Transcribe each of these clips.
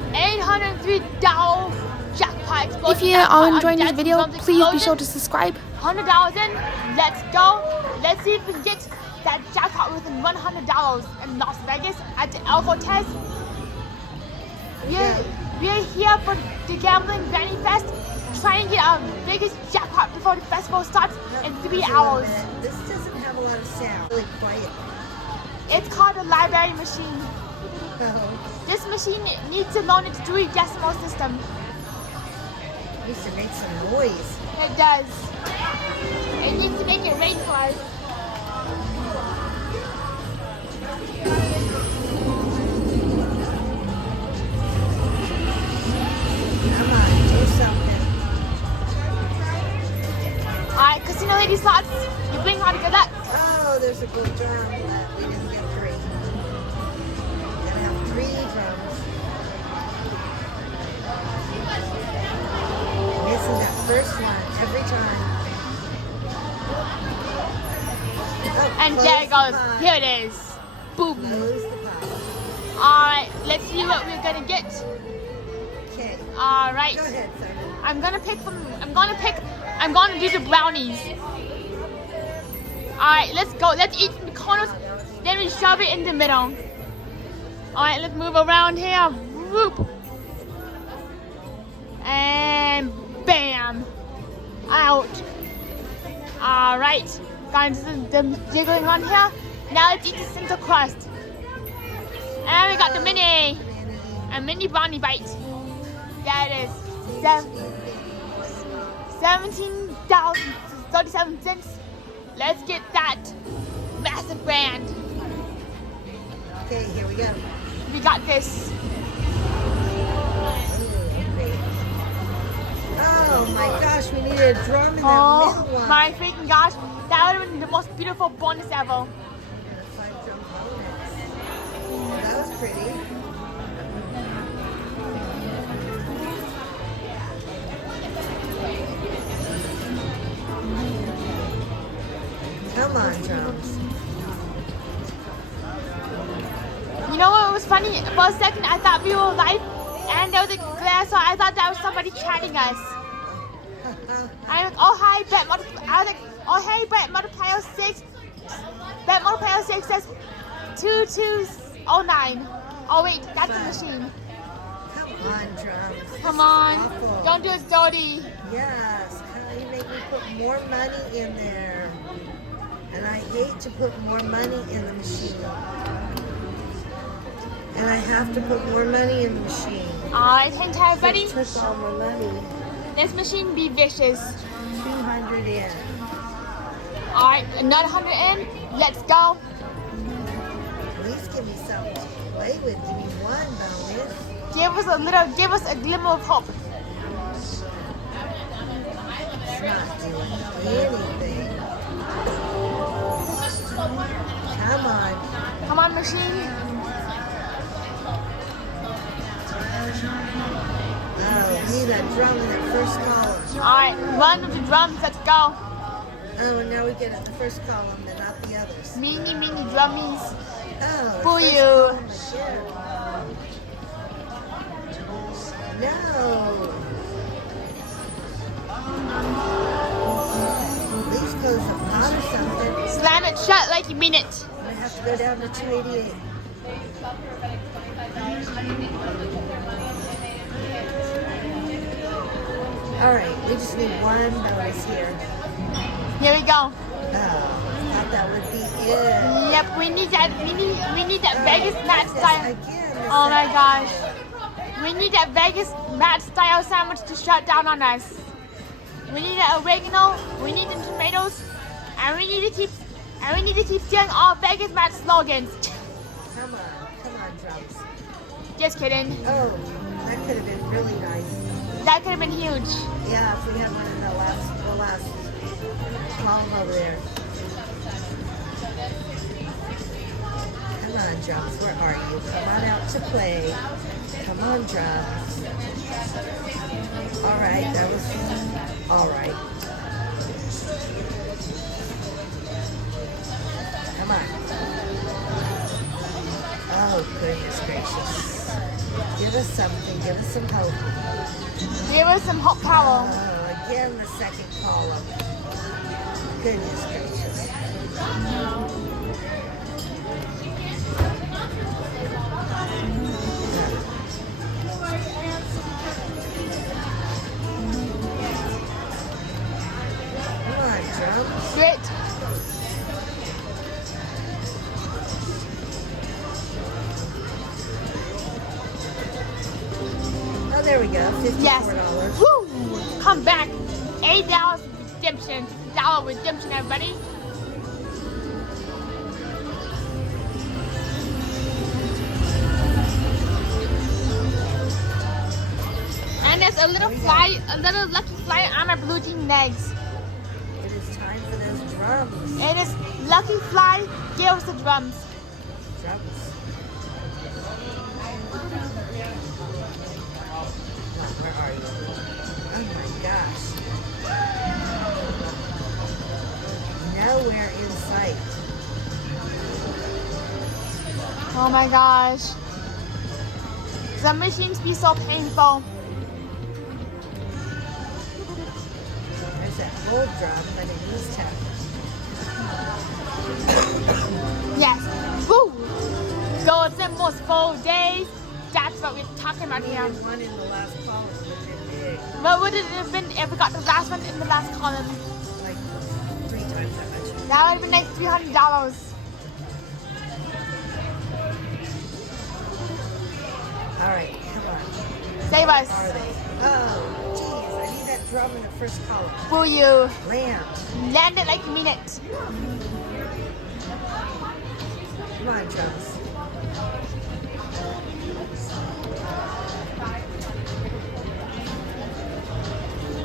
$803 jackpot explosion. If you are enjoying this video, please be sure to subscribe. $100 in. Let's go. Let's see if we can get that jackpot within $100 in Las Vegas at the El Cortez. We're here for the Gambling Granny Fest. Try and get our biggest jackpot before the festival starts in 3 hours. This doesn't have a lot of sound. Really quiet. It's called a library machine. Oh. This machine needs to learn its Dewey Decimal System. It needs to make some noise. It does. It needs to make it rain for us. Come on, do something. Alright, Casino Lady Slots, you bring on good luck. Oh, there's a good drum left. We didn't get 3. Gotta have 3 drums. Missing that first one every time. Oh, And close there it the goes. pot. Here it is. Boom. Close the pot. Alright, let's see what we're gonna get. Okay. Alright. Go ahead, Simon. I'm gonna do the brownies. Alright, let's go. Let's eat from the corners, then we shove it in the middle. Alright, let's move around here. Whoop. And bam. Out. Alright. Got them jiggling on here. Now let's eat the center crust. And we got the mini. A mini brownie bite. That is $17.37. Let's get that massive brand. Okay, here we go. We got this. Oh my gosh, we need a drum in that Oh middle one. my freaking gosh. That would have been the most beautiful bonus ever. And a 5-drum bonus. That was pretty. Come on, drums. You know what was funny? For a second I thought we were live and there was a glare, so I thought that was somebody chatting us. I was like, oh hi, bet multiplier. I was like, oh hey, bet multiplier 6. Bet multiplier 6 says 2209. Oh wait, that's the machine. Come on, drums. Come This is on, awful. don't do it dirty. Yes, you make me put more money in there. And I hate to put more money in the machine. And I have to put more money in the machine. Alright, hang tight, buddy. It took all my money. This machine be vicious. 200 in. Alright, another 100 in. Let's go. At least give me something to play with. Give me one bonus. Give us a glimmer of hope. It's not doing anything. Come on. Come on, machine. Oh, we need that drum in that first column. Alright, run with the drums, let's go. Oh, and now we get it in the first column, but not the others. Mini drummies. Oh, the For first you. column again. No. At least close the pot or something. Slam it shut like you mean it. I have to go down to 288. Alright, we just need one bonus here. Here we go. Oh, thought that would be it. Yep, we need that Vegas match style. Again, Oh my gosh. We need that Vegas match style sandwich to shut down on us. We need that oregano, we need the tomatoes, and we need to keep stealing all Vegas match slogans. Come on, drums. Just kidding. Oh, that could have been really nice. That could have been huge. Yeah, if we had one in the last column over there. Come on, drums. Where are you? Come on out to play. Come on, drums. All right, that was all right. Come on. Oh, goodness gracious. Give us something. Give us some hope. Give us some hot power. Oh, again, the second column. Goodness gracious. Come on, drums. Do it. Oh, there we go. $54. Yes. Woo! Come back. $8 redemption. $50 redemption, everybody. And there's a little fly, a little lucky fly on my blue jean legs. It is time for those drums. It is lucky fly. Give us the drums. Drums. Where are you? Oh my gosh. Nowhere in sight. Oh my gosh. Some machines be so painful. There's that gold drum, but it needs to. Yes. Woo! Gold symbols, 4 days. That's what we're talking about here. There's one in the last column, which is big. What would it have been if we got the last one in the last column? Like 3 times that much. That would have been like $300. All right, come on. Save us. Are they? Oh, geez, I need that drum in the first column. Will you Land. land it like you mean it? Come on, drums.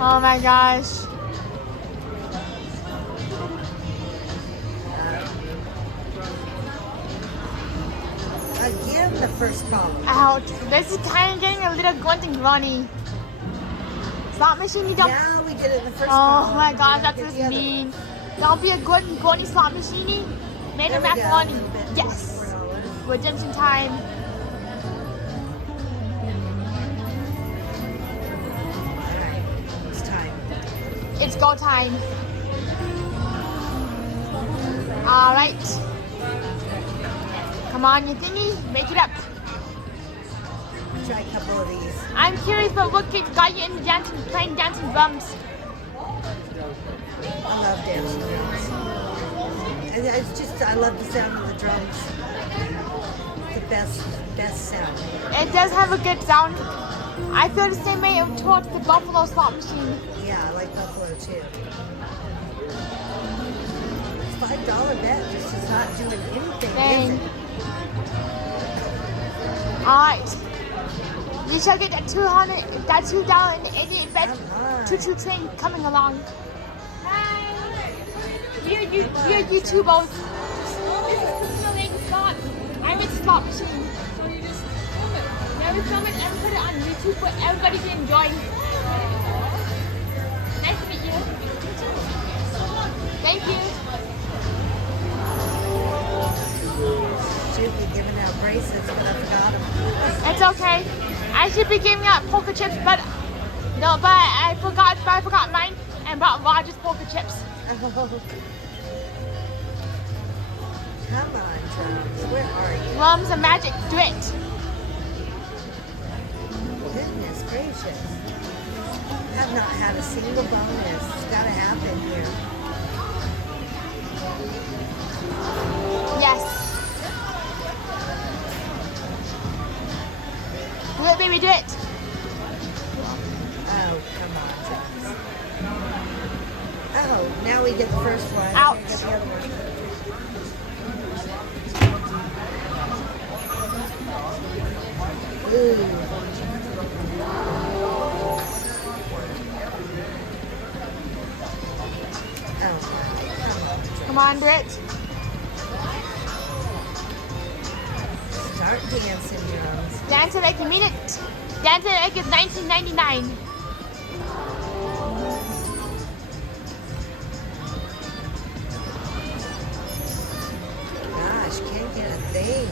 Oh my gosh. Again, the first column. Ouch. This is kind of getting a little grunt and grunny. Slot machine, you don't. Now we did it in the first Oh column. my gosh, that's Get just the other mean. Don't be a grunt and grunny slot machine. Made There of we go. macaroni. A little bit. Yes. $4. Redemption time. All right, it's time. It's go time. All right. Come on, you thingy. Make it up. Try a couple of these. I'm curious about what got you into dancing, playing dancing drums. I love dancing drums. And it's just, I love the sound of the drums. The best sound. It does have a good sound. I feel the same way towards the Buffalo slot machine. Yeah, I like Buffalo too. $5 bet just is not doing anything, Dang. is it? Alright. You shall get that $2.88 bet Come on. choo-choo train coming along. Hi. You're YouTubers. This is Christina Lane Scott. I'm at slot machine. So you just film it. Yeah, we film it and put it on YouTube for everybody to enjoy. Nice to meet you. Thank you. Should be giving out bracelets, but I forgot them. It's okay. I should be giving out poker chips, but no, but I forgot mine and bought Roger's poker chips. Oh. Come on, drums. Where are you? Drums and magic, do it. Goodness gracious. I've not had a single bonus. It's got to happen here. Yes. Do it, baby, do it. Oh, come on, drums. Oh, now we get the first one. Ouch. We get the other one. Ooh. Oh, Come on, do it. start dancing, drums. Dance it like you mean it. Dance it like it's 1999. Gosh, can't get a thing.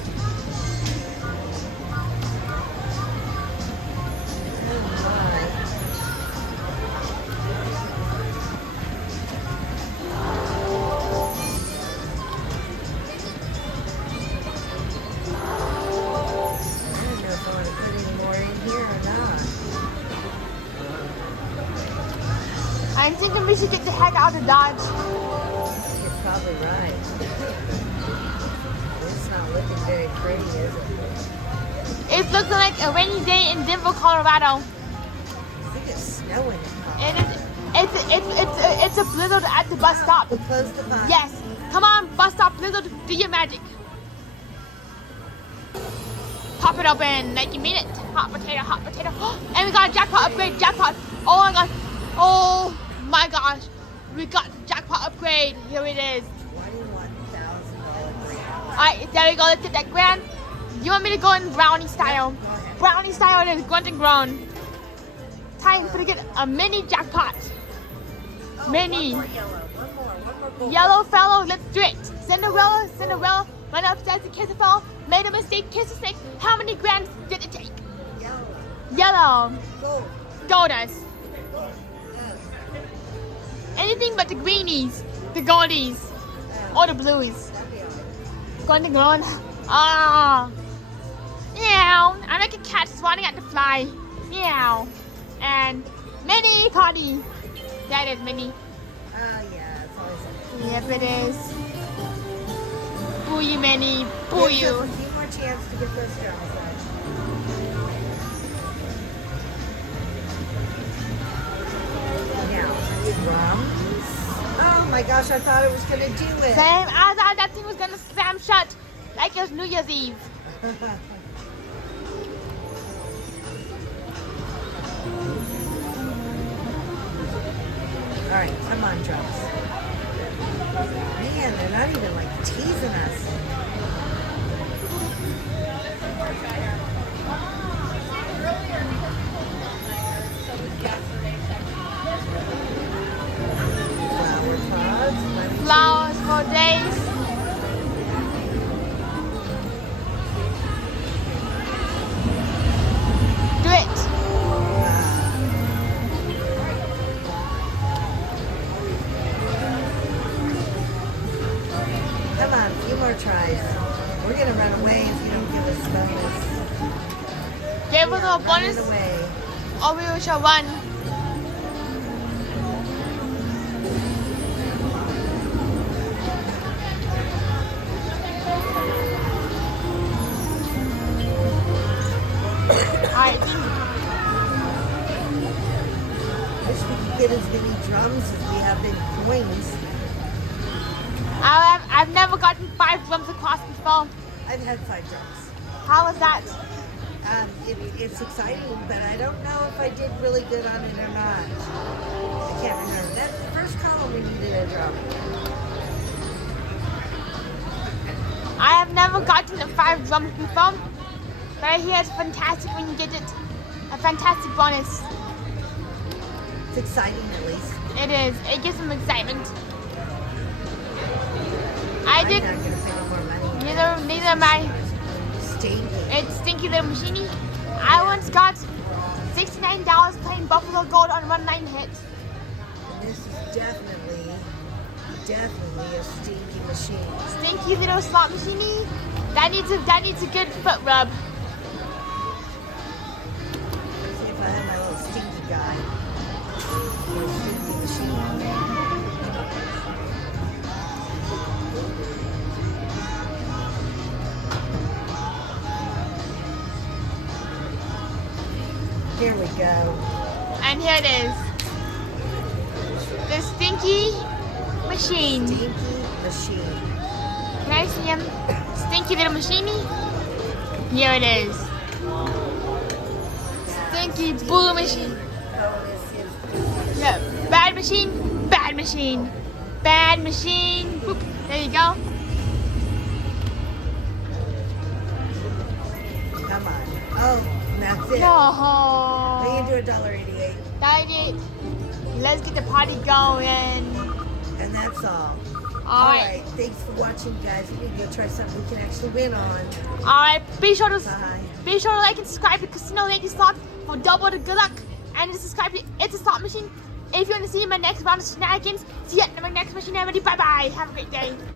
I'm thinking we should get the heck out of Dodge. You're probably right. It's not looking very pretty, is it? It's looking like a rainy day in Denver, Colorado. I think it's snowing. It is. It's a blizzard at the bus stop. We'll close the box. Yes. Come on, bus stop blizzard, do your magic. Pop it open like you mean it. Hot potato, hot potato. And we got a jackpot upgrade, jackpot. Oh my gosh. Oh my gosh. We got the jackpot upgrade. Here it is. $21,000. Alright, there we go. Let's get that grand. You want me to go in brownie style? Go ahead. Brownie style, it is grunt and groan. Time for to get a mini jackpot. Mini. One more gold. Yellow fellow, let's do it. Cinderella, Cinderella, went upstairs to kiss a fellow, made a mistake, kiss a snake. How many grand did it take? Yellow. Gold. Donuts. Gold. Anything but the greenies, the goldies, or the blues. That'd be all right. Golden grown. Ah. Meow. I'm like a cat swatting at the fly. Meow. And mini party. That is mini. Yeah, it's always Yep, it is. Boo you, mini. Boo Gives you. us a few more chances to get those drums in. Now, drums. Oh my gosh, I thought it was going to do it. Same. I thought that thing was gonna slam shut like it was New Year's Eve. All right, come on, drums. Man, they're not even like teasing us. Flower pods, money Flowers for days. Do it. Come on, a few more tries. We're gonna run away if you don't give us a bonus. Give us a bonus Running away. or we shall run. Alright, Wish we could get as many drums as we have in coins. I've never gotten 5 drums across before. I've had 5 drums. How was that? It's exciting, but I don't know if I did really good on it or not. I can't remember. That first column we needed a drum. I have never gotten 5 drums before, but I hear it's fantastic when you get it. A fantastic bonus. It's exciting at least. It is. It gives some excitement. I I'm did. not gonna pay no more money. Neither am I. Stinky. It's Stinky Little Machine. I once got $69 playing Buffalo Gold on 1-9 hit. And this is definitely a stinky machine. Stinky little slot machine. That needs a good foot rub. Let's see if I have my little stinky guy. My stinky machine. Here we go. And here it is. The Stinky Machine. Stinky machine. Can I see him? Stinky little machine. Here it is. Stinky boo machine. Oh, this is Yeah. Bad machine. Bad machine. Bad machine. Boop. There you go. come on. Oh, and that's it. Oh. We can do $1.88. 98. Let's get the party going. And that's all. Alright. Thanks for watching, guys. We need to go try something we can actually win on. Alright. Be sure to Bye. like and subscribe to Casino Lady Slot for double the good luck. And to subscribe to It's a Slot Machine. If you want to see my next round of shenanigans, see you at my next machine. Everybody, bye bye. Have a great day.